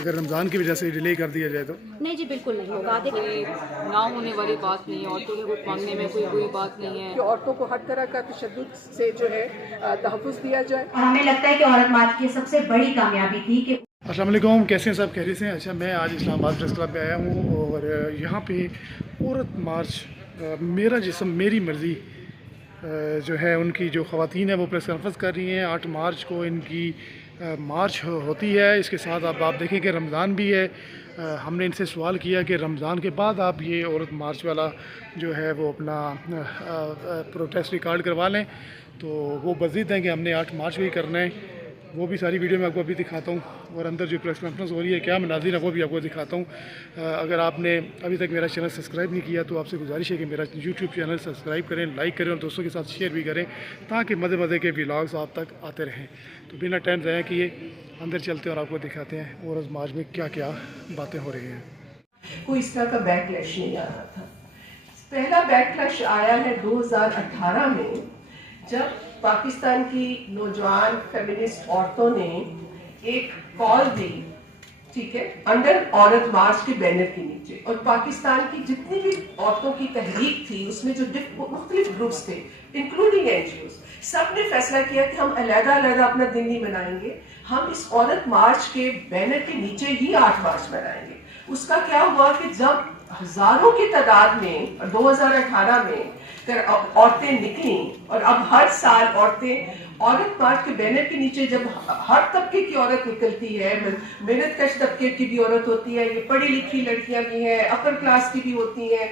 اگر رمضان کی وجہ سے ڈیلے کر دیا جائے تو؟ نہیں جی بالکل نہیں ہوگا، دیکھیں نہ ہونے والی بات نہیں ہے، عورتوں کے کچھ مانگنے میں کوئی بات نہیں ہے کہ عورتوں کو ہر طرح کا تشدد سے جو ہے تحفظ دیا جائے. اور ہمیں لگتا ہے کہ عورت مارچ کی سب سے بڑی کامیابی تھی کہ السلام علیکم، کیسے ہیں سب؟ خیریت سے ہیں؟ اچھا، میں آج اسلام آباد پریس کلب پہ آیا ہوں اور یہاں پہ عورت مارچ میرا جسم میری مرضی جو ہے ان کی جو خواتین ہیں وہ پریس کانفرنس کر رہی ہیں. 8 مارچ کو ان کی مارچ ہوتی ہے. اس کے ساتھ اب آپ دیکھیں کہ رمضان بھی ہے. ہم نے ان سے سوال کیا کہ رمضان کے بعد آپ یہ عورت مارچ والا جو ہے وہ اپنا پروٹیسٹ ریکارڈ کروا لیں، تو وہ بضد ہیں کہ ہم نے 8 مارچ کو ہی کرنا ہے. وہ بھی ساری ویڈیو میں آپ کو ابھی دکھاتا ہوں، اور اندر جو پریس کانفرنس ہو رہی ہے کیا مناظر ہے وہ بھی آپ کو دکھاتا ہوں. اگر آپ نے ابھی تک میرا چینل سبسکرائب نہیں کیا تو آپ سے گزارش ہے کہ میرا یوٹیوب چینل سبسکرائب کریں، لائک کریں اور دوستوں کے ساتھ شیئر بھی کریں تاکہ مزے مزے کے ولاگز آپ تک آتے رہیں. تو بنا ٹائم ضائع کیے اندر چلتے ہیں اور آپ کو دکھاتے ہیں اور اس مارچ میں کیا کیا باتیں ہو رہی ہیں. کوئی اس طرح کا بیک لیش نہیں آ رہا تھا. پہلا بیک لیش آیا ہے 2018 میں، جب پاکستان کی نوجوان فیمنسٹ عورتوں نے ایک کال دی، ٹھیک ہے، انڈر عورت مارچ کے بینر کے نیچے. اور پاکستان کی جتنی بھی عورتوں کی تحریک تھی اس میں جو مختلف گروپس تھے انکلوڈنگ NGOs، سب نے فیصلہ کیا کہ ہم علیحدہ علیحدہ اپنا دن نہیں منائیں گے، ہم اس عورت مارچ کے بینر کے نیچے ہی 8 مارچ منائیں گے. اس کا کیا ہوا کہ جب ہزاروں کی تعداد میں 2018 میں عورتیں نکلیں، اور اب ہر سال عورت مارچ کے بینر کے نیچے جب ہر طبقے کی عورت نکلتی ہے، محنت کش طبقے کی بھی عورت ہوتی ہے، یہ پڑھی لکھی لڑکیاں بھی ہیں، اپر کلاس کی بھی ہوتی ہیں،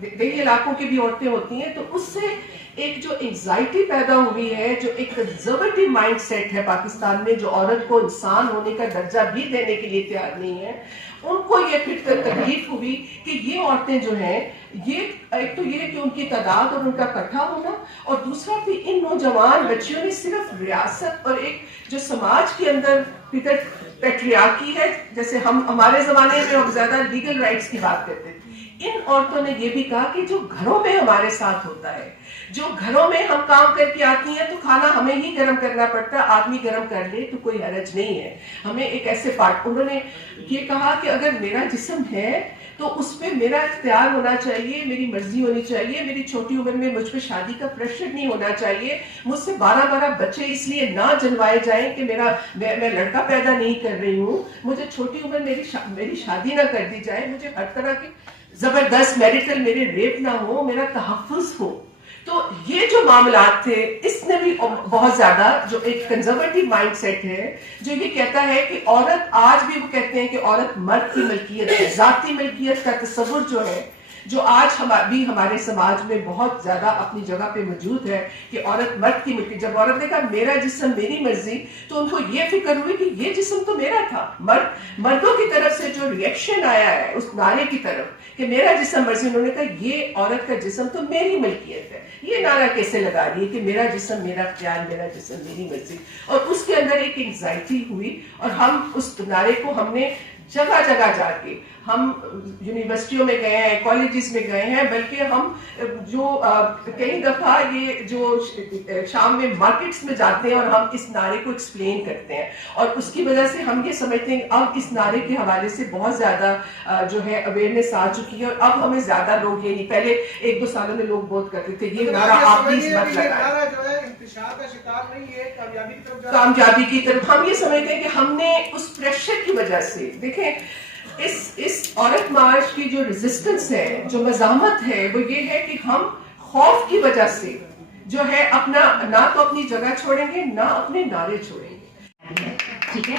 دیہی علاقوں کی بھی عورتیں ہوتی ہیں، تو اس سے ایک جو انگزائٹی پیدا ہوئی ہے، جو ایک کنزرویٹو مائنڈ سیٹ ہے پاکستان میں، جو عورت کو انسان ہونے کا درجہ بھی دینے کے لیے تیار نہیں ہے، ان کو یہ پھر تکلیف ہوئی کہ یہ عورتیں جو ہیں، یہ ایک تو یہ کہ ان کی تعداد اور ان کا اکٹھا ہونا، اور دوسرا بھی ان نوجوان بچیوں نے صرف ریاست اور ایک جو سماج کے اندر پیٹریارکی ہے، جیسے ہمارے زمانے میں ہم زیادہ لیگل رائٹس کی بات کرتے تھے، ان عورتوں نے یہ بھی کہا کہ جو گھروں میں ہمارے ساتھ ہوتا ہے، جو گھروں میں ہم کام کر کے آتی ہیں تو کھانا ہمیں ہی گرم کرنا پڑتا ہے، آدمی گرم کر لے تو کوئی حرج نہیں ہے. ہمیں ایک ایسے انہوں نے یہ کہا کہ اگر میرا جسم ہے تو اس پہ میرا اختیار ہونا چاہیے، میری مرضی ہونی چاہیے، میری چھوٹی عمر میں مجھ پہ شادی کا پریشر نہیں ہونا چاہیے، مجھ سے 12 بچے اس لیے نہ جنوائے جائیں کہ میں لڑکا پیدا نہیں کر رہی ہوں، مجھے چھوٹی عمر میری شادی نہ کر دی جائے، مجھے ہر طرح کی زبردست میریٹل میرے ریپ نہ ہو، میرا تحفظ ہو. تو یہ جو معاملات تھے، اس نے بھی بہت زیادہ جو ایک کنزرویٹو مائنڈ سیٹ ہے جو یہ کہتا ہے کہ عورت، آج بھی وہ کہتے ہیں کہ عورت مرد کی ملکیت ہے، ذاتی ملکیت کا تصور جو ہے، جو آج بھی ہمارے سماج میں بہت زیادہ اپنی جگہ پہ موجود ہے کہ عورت مرد کی ملکیت. جب عورت نے کہا میرا جسم میری مرضی، تو ان کو یہ فکر ہوئی کہ یہ جسم تو میرا تھا. مردوں کی طرف سے جو ریئیکشن آیا ہے اس نعرے کی طرف کہ میرا جسم مرضی، انہوں نے کہا یہ عورت کا جسم تو میری ملکیت ہے. یہ نعرہ کیسے لگا رہی ہے کہ میرا جسم میرا خیال، میرا جسم میری مرضی. اور اس کے اندر ایک انگزائٹی ہوئی، اور ہم اس نعرے کو ہم نے جگہ جگہ جا کے، ہم یونیورسٹیوں میں گئے ہیں، کالجز میں گئے ہیں، بلکہ ہم جو کئی دفعہ یہ جو شام میں مارکیٹس میں جاتے ہیں اور ہم اس نعرے کو ایکسپلین کرتے ہیں، اور اس کی وجہ سے ہم یہ سمجھتے ہیں اب اس نعرے کے حوالے سے بہت زیادہ جو ہے اویئرنیس آ چکی ہے، اور اب ہمیں زیادہ لوگ یہ نہیں، پہلے 1-2 سالوں میں لوگ بہت کرتے تھے یہ نعرہ آپ پلیز مت لگائیں، کامیابی کی طرف. ہم یہ سمجھتے ہیں کہ ہم نے اس پریشر کی وجہ سے، دیکھیں اس عورت مارچ کی جو ریزسٹنس ہے، جو مزاحمت ہے، وہ یہ ہے کہ ہم خوف کی وجہ سے جو ہے اپنا نہ تو اپنی جگہ چھوڑیں گے، نہ اپنے نعرے چھوڑیں گے. ٹھیک ہے،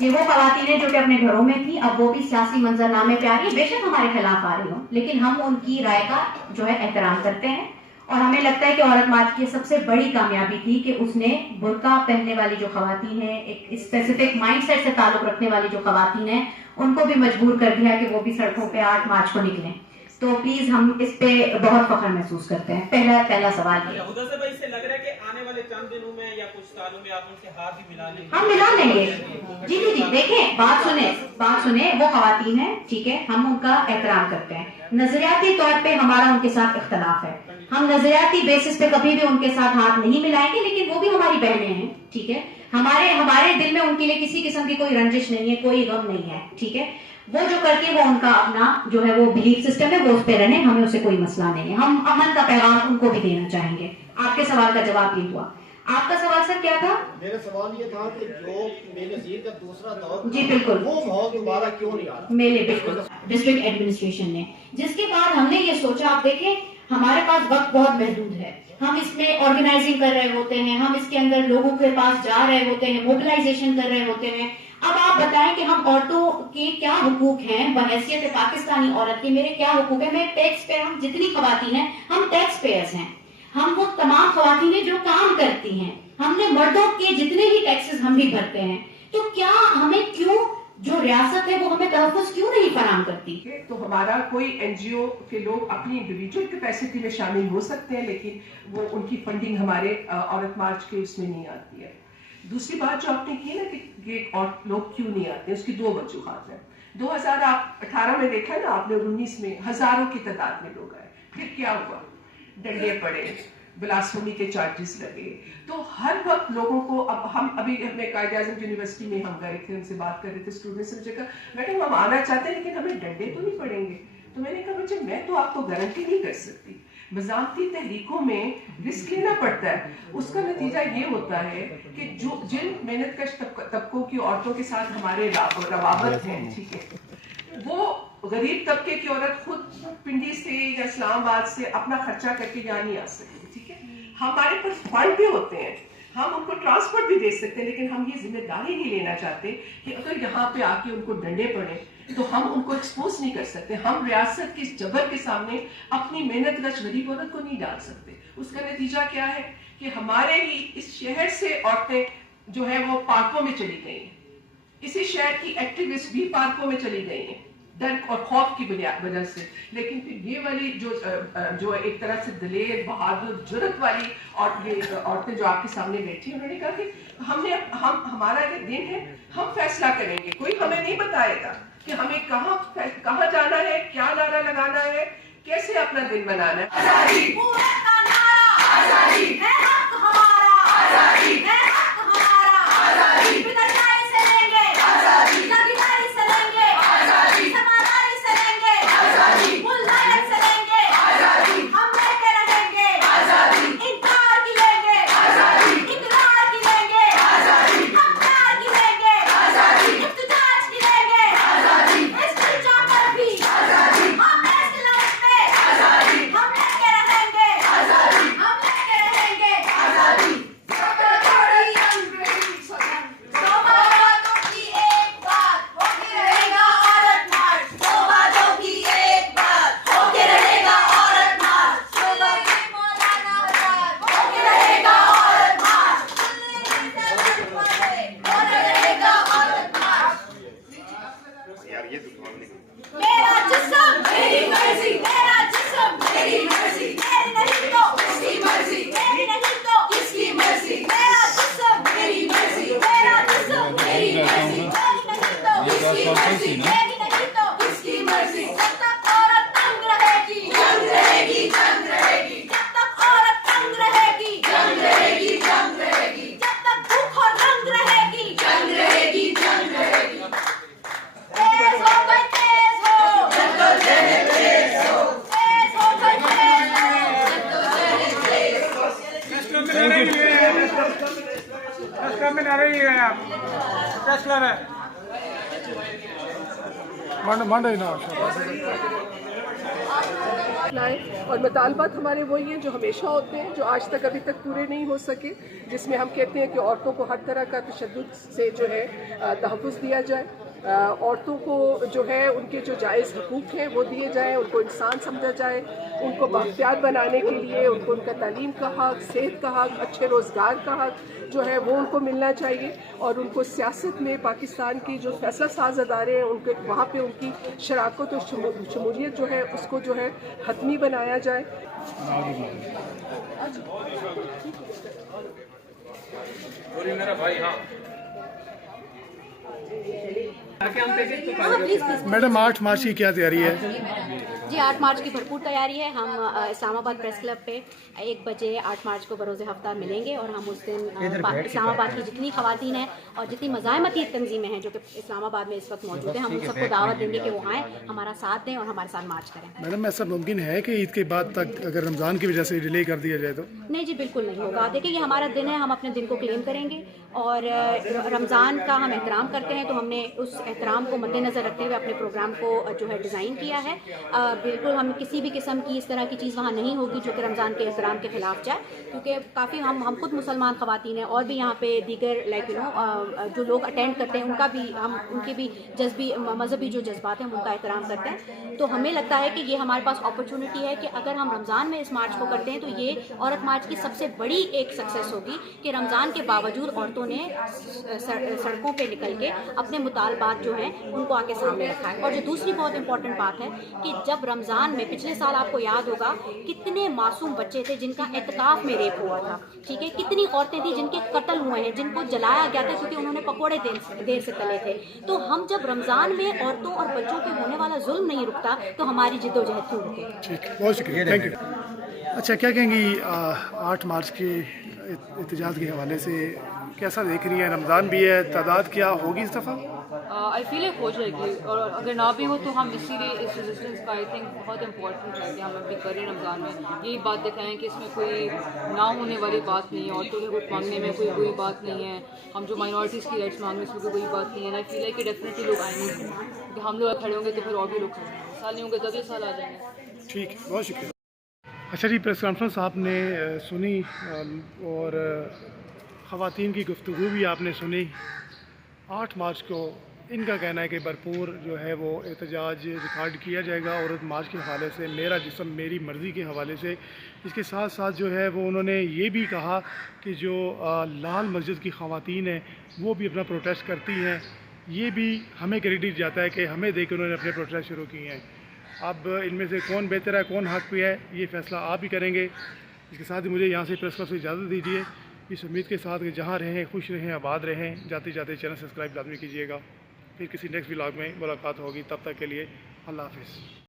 یہ وہ خواتین ہیں جو کہ اپنے گھروں میں تھی، اب وہ بھی سیاسی منظرنامے پہ آ رہی ہیں، بے شک ہمارے خلاف آ رہی ہوں، لیکن ہم ان کی رائے کا جو ہے احترام کرتے ہیں. اور ہمیں لگتا ہے کہ عورت مارچ کی سب سے بڑی کامیابی تھی کہ اس نے برقع پہننے والی جو خواتین ہیں، ایک اسپیسیفک مائنڈ سیٹ سے تعلق رکھنے والی جو خواتین ہیں، ان کو بھی مجبور کر دیا کہ وہ بھی سڑکوں پہ 8 مارچ کو نکلیں. تو پلیز ہم اس پہ بہت فخر محسوس کرتے ہیں. پہلا سوال یہ حدیث بھائی سے لگ رہا ہے کہ آنے والے چند دنوں میں یا کچھ سالوں میں آپ ان سے ہاتھ بھی ملا لیں گے. ہم ملا لیں گے. جی دیکھیں، بات سنیں، وہ خواتین ہیں، ٹھیک ہے، ہم ان کا احترام کرتے ہیں. نظریاتی طور پہ ہمارا ان کے ساتھ اختلاف ہے، हम नजरियाती बेसिस पे कभी भी उनके साथ हाथ नहीं मिलाएंगे, लेकिन वो भी हमारी बहनें हैं, ठीक है। हमारे दिल में उनके लिए किसी किस्म की कोई रंजिश नहीं है, कोई गम नहीं है, ठीक है। वो जो करके वो उनका अपना जो है वो बिलीफ सिस्टम है वो उस पे रहने, हमें उससे कोई मसला नहीं है। हम अमन का पैगाम उनको भी देना चाहेंगे। आपके सवाल का जवाब ये हुआ। आपका सवाल सर क्या था? मेरा सवाल ये था कि जो बेनज़ीर का दूसरा दौर, जी बिल्कुल, वो माहौल दोबारा क्यों नहीं आ रहा? मेले बिल्कुल डिस्ट्रिक्ट एडमिनिस्ट्रेशन ने, जिसके बाद हमने ये सोचा, आप देखें हमारे पास वक्त बहुत महदूद है, हम इसमें ऑर्गेनाइजिंग कर रहे होते हैं, हम इसके अंदर लोगों के पास जा रहे होते हैं, मोबिलाइजेशन कर रहे होते हैं। अब आप बताएं कि हम औरतों के क्या हुकूक हैं, बहैसियत पाकिस्तानी औरत की मेरे क्या हुकूक है। मैं टैक्स पेयर, हम जितनी खवातीन हैं हम टैक्स पेयर्स हैं, हम वो तमाम खवातीनें जो काम करती हैं, हमने मर्दों के जितने ही टैक्सेस हम भी भरते हैं। तो क्या हमें क्यों जो रियासत है वो हमें तहफ़्फ़ुज़ क्यों नहीं फराहम करती? तो हमारा कोई एनजीओ के लोग अपनी इंडिविजुअल कैपेसिटी में शामिल हो सकते हैं, लेकिन वो उनकी फंडिंग हमारे औरत मार्च के उसमें नहीं आती है। दूसरी बात जो आपने की ना कि और लोग क्यों नहीं आते, उसकी दो वजूहात हैं। 2018 में देखा ना आपने, 19 में हजारों की तादाद में लोग आए, फिर क्या हुआ? डंडे पड़े, ब्लास्फेमी के चार्जेस लगे। तो हर वक्त लोगों को, अब हम अभी हमें कायदे आज़म यूनिवर्सिटी में हम गए थे, उनसे बात कर रहे थे स्टूडेंट्स ने कहा मैडम हम आना चाहते हैं लेकिन हमें डंडे तो नहीं पड़ेंगे। तो मैंने कहा बच्चे मैं तो आपको गारंटी नहीं कर सकती, मज़ामती तहरीकों में रिस्क लेना पड़ता है। उसका नतीजा ये होता है कि जो जिन मेहनत कश तबकों की औरतों के साथ हमारे रवाबत हैं, ठीक है, वो गरीब तबके की औरत खुद पिंडी से या इस्लामाबाद से अपना खर्चा करके यहाँ नहीं आ सकती, ठीक है। हमारे पास फंड भी होते हैं, हम उनको ट्रांसपोर्ट भी दे सकते हैं, लेकिन हम ये जिम्मेदारी नहीं लेना चाहते कि अगर यहाँ पे आके उनको डंडे पड़े तो हम उनको एक्सपोज नहीं कर सकते। हम रियासत के जबर के सामने अपनी मेहनत कश गरीब औरत को नहीं डाल सकते। उसका नतीजा क्या है कि हमारे ही इस शहर से औरतें जो है वो पार्कों में चली गई हैं, इसी शहर की एक्टिविस्ट भी पार्कों में चली गई हैं डर और खौफ की वजह से। लेकिन फिर ये वाली जो एक तरह से दलेर, बहादुर, जुर्रत वाली और ये औरतें जो आपके सामने बैठी, उन्होंने कहा कि हमारा ये दिन है, हम फैसला करेंगे, कोई हमें नहीं बताएगा कि हमें कहाँ जाना है, क्या नारा लगाना है, कैसे अपना दिन मनाना है। आजादी का नारा, आजादी है हक हमारा, आजादी है हक हमारा, आजादी बिदरदारी से लेंगे, आजादी जागीरदारी से लेंगे, आजादी समादारी से लेंगे, आजादी मुल्लायत से लेंगे, आजादी हम लेके रहेंगे, आजादी इनकार की लेंगे, आजादी इकरार की लेंगे, आजादी हम प्यार की लेंगे, आजादी इफ्तिजाज की लेंगे, आजादी इस्तिजा पर भी, आजादी हम इस्लाम पे, आजादी हम लेके रहेंगे, आजादी हम लेके रहेंगे, आजादी मेरा जिस्म मेरी मर्जी, मेरा जिस्म मेरी मर्जी, मेरी नहीं तो किसकी मर्जी, मेरी नहीं तो किसकी मर्जी, मेरा जिस्म मेरी मर्जी, मेरा जिस्म मेरी मर्जी, मेरी नहीं तो किसकी मर्जी, मेरी नहीं तो किसकी मर्जी। जब तक औरत तंग रहेगी, जंग रहेगी, जंग रहेगी, जब तक औरत तंग रहेगी, जंग रहेगी, जंग रहेगी, जब तक भूख और रंग रहेगी, जंग रहेगी, जंग रहेगी। तेज हो गई, तेज हो, जद्दोजहद तेज हो, तेज हो गई, तेज हो, जद्दोजहद तेज हो। लाएं और मुतालबात हमारे वही हैं जो हमेशा होते हैं, जो आज तक अभी तक पूरे नहीं हो सके, जिसमें हम कहते हैं कि औरतों को हर तरह का तशद्दुद से जो है तहफ़्फ़ुज़ दिया जाए, औरतों को जो है उनके जो जायज़ हकूक़ हैं वो दिए जाएँ, उनको इंसान समझा जाए, उनको बाख्तियार बनाने के लिए उनको उनका तालीम का हक़, सेहत का हक़, अच्छे रोज़गार का हक़ जो है वो उनको मिलना चाहिए, और उनको सियासत में पाकिस्तान की जो फैसला साज अदारे हैं उनके वहाँ पे उनकी शराकत और शमूलियत जो है उसको जो है हतमी बनाया जाए। मेरा भाई हाँ मैडम 8 मार्च की क्या तैयारी है? जी 8 मार्च की भरपूर तैयारी है। हम इस्लामाबाद प्रेस क्लब पे 1 बजे 8 मार्च को बरोज़ हफ्ता मिलेंगे और हम उस दिन इस्लामाबाद की जितनी ख़वातीन हैं और जितनी मज़ाहमती तंजीमें हैं जो कि इस्लामाबाद में इस वक्त मौजूद हैं, हम उन सबको दावत देंगे कि वो आएँ, हमारा साथ दें और हमारे साथ मार्च करें। मैडम ऐसा मुमकिन है कि ईद के बाद तक अगर रमज़ान की वजह से डिले कर दिया जाए तो? नहीं जी, बिल्कुल नहीं होगा। देखिए, ये हमारा दिन है, हम अपने दिन को क्लेम करेंगे और रमज़ान का हम एहतराम करते हैं, तो हमने उस एहतराम को मद्देनज़र रखते हुए अपने प्रोग्राम को जो है डिज़ाइन किया है। बिल्कुल हम किसी भी किस्म की इस तरह की चीज़ वहाँ नहीं होगी जो कि रमज़ान के एहतराम के ख़िलाफ़ जाए, क्योंकि काफ़ी हम खुद मुसलमान ख़वातीन हैं और भी यहाँ पे दीगर लाइक जो लोग अटेंड करते हैं उनका भी हम उनके भी मज़हबी जो जज्बात हैं हम उनका एहतराम करते हैं। तो हमें लगता है कि ये हमारे पास अपॉर्चुनिटी है कि अगर हम रमज़ान में इस मार्च को करते हैं तो ये औरत मार्च की सबसे बड़ी एक सक्सेस होगी कि रमज़ान के बावजूद औरतों ने सड़कों पे निकल के अपने मुतालबात जो हैं उनको आके सामने रखा है। और जो दूसरी बहुत इंपॉर्टेंट बात है कि जब रमज़ान में पिछले साल आपको याद होगा कितने मासूम बच्चे थे जिनका एतकाफ़ में रेप हुआ था, ठीक है, कितनी औरतें थी जिनके कत्ल हुए हैं, जिनको जलाया गया था क्योंकि उन्होंने पकौड़े देर से तले थे। तो हम जब रमज़ान में औरतों और बच्चों पे होने वाला जुल्म नहीं रुकता तो हमारी जिद्दोजहद क्यों रुके। ठीक है, बहुत शुक्रिया, थैंक यू। अच्छा, क्या कहेंगी 8 मार्च के एहतजाज के हवाले से कैसा देख रही है? रमज़ान भी है, तादाद क्या होगी इस दफ़ा? आई फील लाइक हो जाएगी, और अगर ना भी हो तो हम इसीलिए इस रेजिस्टेंस का आई थिंक बहुत इंपॉर्टेंट है कि हम अभी करें रमज़ान में, यही बात दिखाएं कि इसमें कोई ना होने वाली बात नहीं है, औरतों के वोट मांगने में कोई बुरी बात नहीं है, हम जो माइनॉरिटीज़ की राइट्स मांगने में कोई बुरी बात नहीं है। आई फील लाइक कि डेफिनेटली लोग आएंगे, क्योंकि हम लोग खड़े होंगे तो फिर और भी लोग खड़े होंगे, साल नहीं होंगे तो अगले साल आ जाएंगे। ठीक है, बहुत शुक्रिया। अच्छा जी, प्रेस कॉन्फ्रेंस आपने सुनी और ख़वातीन की गुफ्तगू भी आपने सुनी। 8 मार्च को इनका कहना है कि भरपूर जो है वो एहतजाज रिकॉर्ड किया जाएगा औरत मार्च के हवाले से, मेरा जिस्म मेरी मर्ज़ी के हवाले से। इसके साथ साथ जो है वो उन्होंने ये भी कहा कि जो लाल मस्जिद की ख़वातीन हैं वो भी अपना प्रोटेस्ट करती हैं, ये भी हमें क्रेडिट जाता है कि हमें देख के उन्होंने अपने प्रोटेस्ट शुरू किए हैं। अब इनमें से कौन बेहतर है, कौन हक़ पे है, ये फ़ैसला आप ही करेंगे। इसके साथ ही मुझे यहाँ से प्रेस क्लब से इजाज़त दीजिए, इस उम्मीद के साथ कि जहाँ रहें खुश रहें, आबाद रहें। जाते जाते चैनल सब्सक्राइब लाजमी कीजिएगा। फिर किसी नेक्स्ट व्लॉग में मुलाकात होगी, तब तक के लिए अल्लाह हाफ़िज़।